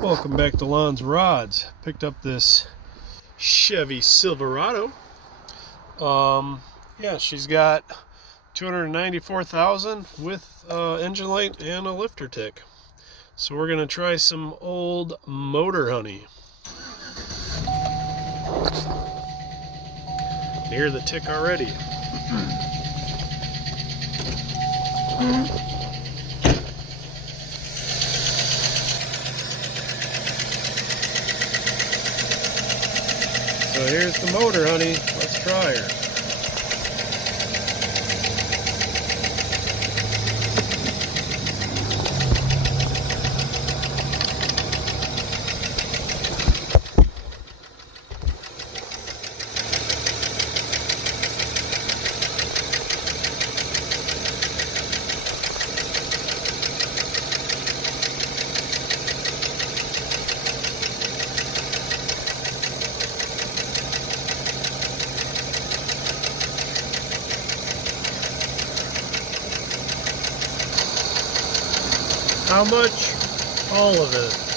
Welcome back to Lon's Rods. Picked up this Chevy Silverado. Yeah, she's got 294,000 with engine light and a lifter tick. So we're gonna try some old motor honey. Hear the tick already. So here's the motor, honey. Let's try her. How much? All of it.